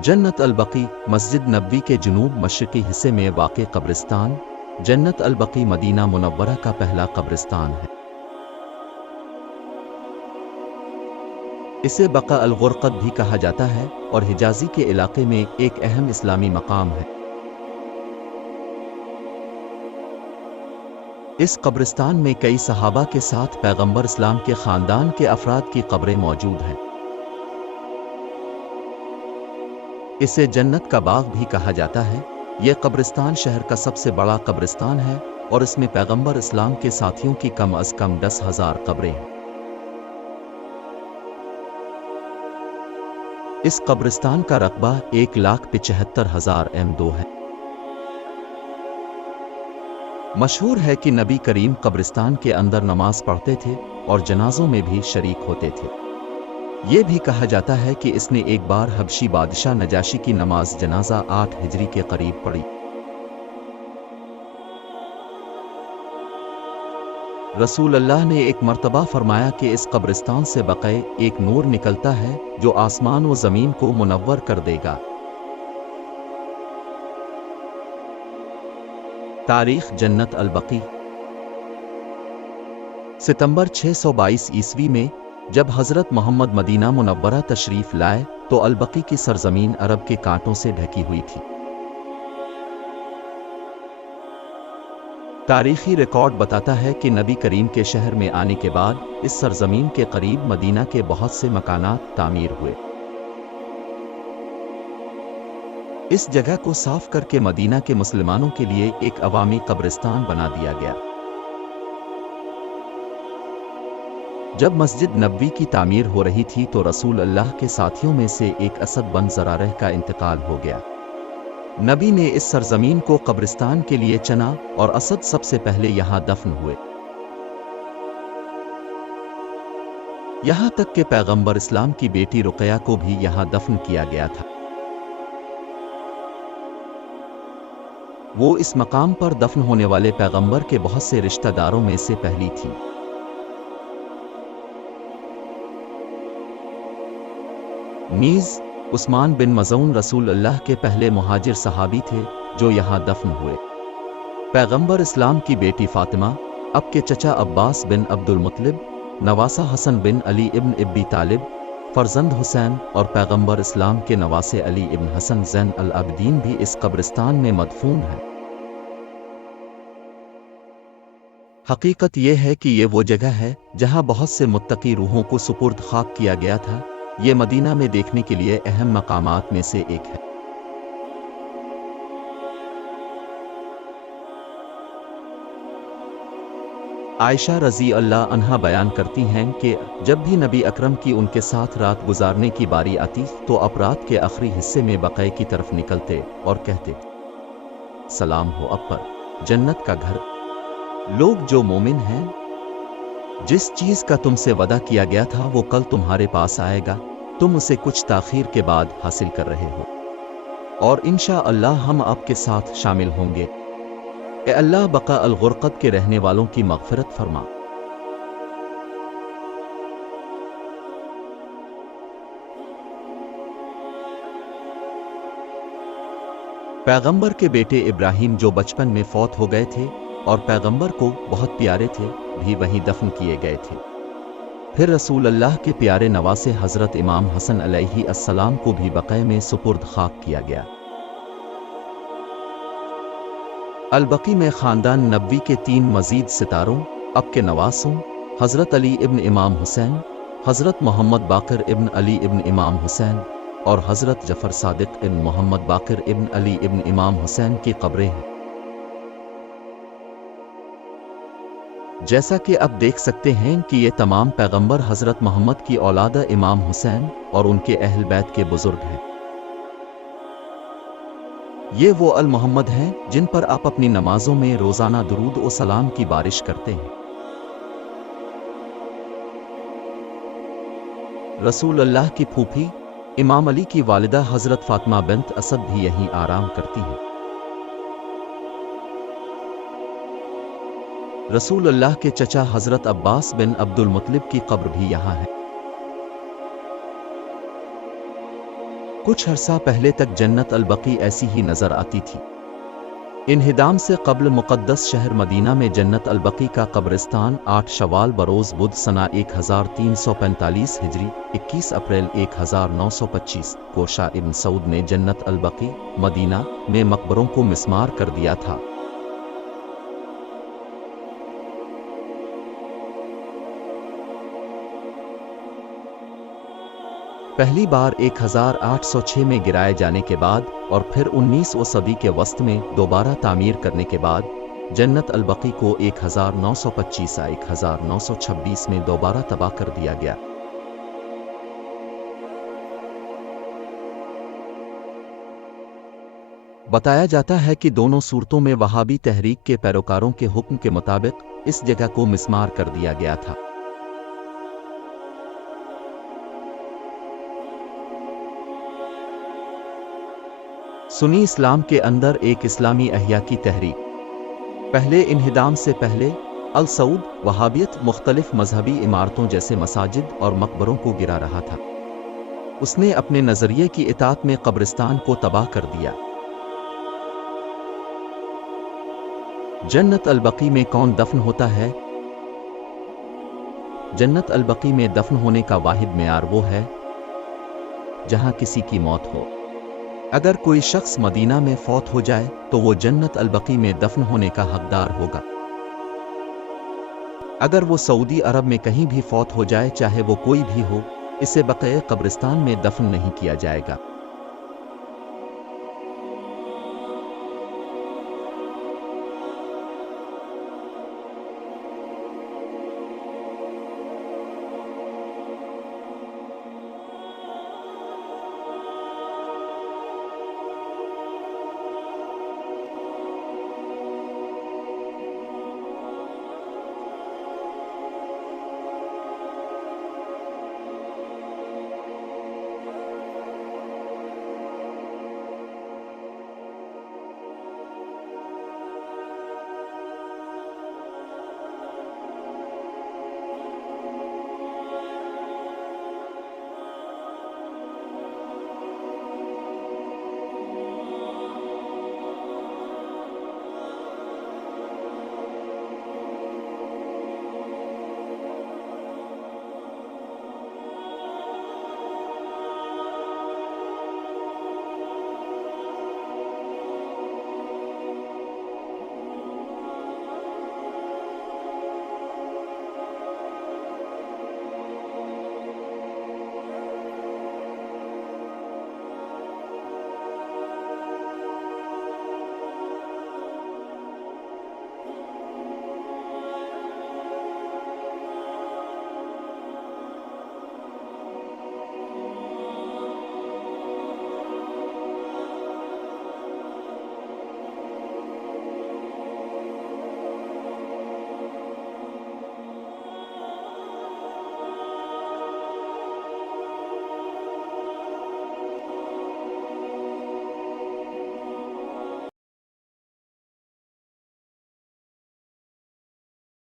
जन्नत अल-बकी मस्जिद नबवी के जुनूब मशरकी हिस्से में वाक़ कब्रिस्तान। जन्नत अल-बकी मदीना मुनव्वरा का पहला कब्रिस्तान है। इसे बका अल-गुरक़द भी कहा जाता है और हिजाज़ी के इलाके में एक अहम इस्लामी मकाम है। इस कब्रिस्तान में कई सहाबा के साथ पैगंबर इस्लाम के ख़ानदान के अफराद की कब्रें मौजूद हैं। इसे जन्नत का बाग भी कहा जाता है। यह कब्रिस्तान शहर का सबसे बड़ा कब्रिस्तान है और इसमें पैगंबर इस्लाम के साथियों की कम अज़ कम 10,000 कब्रें हैं। इस कब्रिस्तान का रकबा 1,75,000 m2 है। मशहूर है कि नबी करीम कब्रिस्तान के अंदर नमाज पढ़ते थे और जनाजों में भी शरीक होते थे। ये भी कहा जाता है कि इसने एक बार हबशी बादशाह नजाशी की नमाज जनाजा 8 हिजरी के करीब पढ़ी। रसूल अल्लाह ने एक मर्तबा फरमाया कि इस कब्रिस्तान से बक़े एक नूर निकलता है जो आसमान व ज़मीन को मुनव्वर कर देगा। तारीख़ जन्नत अल-बकी। सितंबर 622 ईस्वी में जब हज़रत मोहम्मद मदीना मुनव्वरा तशरीफ़ लाए तो अल-बकी की सरजमीन अरब के कांटों से ढकी हुई थी। तारीख़ी रिकॉर्ड बताता है कि नबी करीम के शहर में आने के बाद इस सरजमीन के करीब मदीना के बहुत से मकानात तामीर हुए। इस जगह को साफ करके मदीना के मुसलमानों के लिए एक अवामी कब्रिस्तान बना दिया गया। जब मस्जिद नबवी की तामीर हो रही थी तो रसूल अल्लाह के साथियों में से एक असद बन ज़रारह का इंतकाल हो गया। नबी ने इस सरजमीन को कब्रिस्तान के लिए चुना और असद सबसे पहले यहाँ दफन हुए। यहाँ तक कि पैगंबर इस्लाम की बेटी रुक़या को भी यहाँ दफन किया गया था। वो इस मकाम पर दफन होने वाले पैगंबर के बहुत से रिश्तेदारों में से पहली थी। नीज़ उस्मान बिन मज़ऊन रसूल अल्लाह के पहले मुहाजिर सहाबी थे जो यहाँ दफन हुए। पैगंबर इस्लाम की बेटी फातिमा, अब के चचा अब्बास बिन अब्दुल मुत्तलिब, नवासा हसन बिन अली इब्न अबी तालिब, फर्जंद हुसैन और पैगंबर इस्लाम के नवासे अली इब्न हसन ज़ैन अल अबदीन भी इस कब्रिस्तान में मदफून हैं। हकीकत यह है कि ये वो जगह है जहाँ बहुत से मुत्तकी रूहों को सुपुर्द खाक किया गया था। ये मदीना में देखने के लिए अहम मकामात में से एक है। आयशा रज़ी अल्लाह अन्हा बयान करती हैं कि जब भी नबी अकरम की उनके साथ रात गुजारने की बारी आती तो आप रात के आखिरी हिस्से में बक़े की तरफ निकलते और कहते, सलाम हो अब पर जन्नत का घर। लोग जो मोमिन हैं, जिस चीज़ का तुमसे वादा किया गया था वो कल तुम्हारे पास आएगा। तुम उसे कुछ ताख़ीर के बाद हासिल कर रहे हो और इंशा अल्लाह हम आपके साथ शामिल होंगे। ए अल्लाह बका अल-गुरक़द के रहने वालों की मग़फ़िरत फरमा। पैगंबर के बेटे इब्राहीम जो बचपन में फौत हो गए थे और पैगंबर को बहुत प्यारे थे, भी वहीं दफन किए गए थे। फिर रसूल अल्लाह के प्यारे नवासे हज़रत इमाम हसन अलैहि अस्सलाम को भी बक़े में सुपुर्द खाक किया गया। अल-बकी में ख़ानदान नबवी के 3 मज़ीद सितारों, अब के नवासों, हज़रत अली इब्न इमाम हुसैन, हज़रत मोहम्मद बाक़िर इब्न अली इब्न इमाम हुसैन और हज़रत जफ़र सादिक़ इब्न मोहम्मद बाक़िर इब्न अली इब्न इमाम हुसैन की कब्रें हैं। जैसा कि अब देख सकते हैं कि ये तमाम पैगंबर हज़रत मोहम्मद की औलाद इमाम हुसैन और उनके अहल बैत के बुजुर्ग हैं। ये वो अल मोहम्मद हैं जिन पर आप अपनी नमाजों में रोज़ाना दुरूद और सलाम की बारिश करते हैं। रसूल अल्लाह की फूफी इमाम अली की वालिदा हज़रत फ़ातिमा बिन्त असद भी यहीं आराम करती हैं। रसूल अल्लाह के चचा हज़रत अब्बास बिन अब्दुल मुत्तलिब की कब्र भी यहाँ है। कुछ अरसा पहले तक जन्नत अल-बकी ऐसी ही नजर आती थी। इन्हिदाम से कब्ल मुक़द्दस शहर मदीना में जन्नत अल-बकी का कब्रिस्तान 8 शवाल बरोज़ बुध सना 1345 हिजरी 21 अप्रैल 1925 को शाह इब्न सऊद ने जन्नत अल-बकी मदीना में मकबरों को मिस्मार कर दिया था। पहली बार 1806 में गिराए जाने के बाद और फिर 19वीं सदी के वस्त में दोबारा तामीर करने के बाद जन्नत अल-बकी को 1925 या 1926 में दोबारा तबाह कर दिया गया। बताया जाता है कि दोनों सूरतों में वहाबी तहरीक के पैरोकारों के हुक्म के मुताबिक इस जगह को मिस्मार कर दिया गया था। सुन्नी इस्लाम के अंदर एक इस्लामी अहिया की तहरीक पहले इन्हिदाम से पहले अल सऊद वहाबियत मुख्तलिफ मजहबी इमारतों जैसे मसाजिद और मकबरों को गिरा रहा था। उसने अपने नजरिए की इताअत में कब्रिस्तान को तबाह कर दिया। जन्नत अल-बकी में कौन दफन होता है? जन्नत अल-बकी में दफन होने का वाहिद मेयार वो है जहां किसी की मौत हो। अगर कोई शख्स मदीना में फौत हो जाए तो वो जन्नत अल-बकी में दफन होने का हकदार होगा। अगर वो सऊदी अरब में कहीं भी फौत हो जाए, चाहे वो कोई भी हो, इसे बक़ए कब्रिस्तान में दफन नहीं किया जाएगा।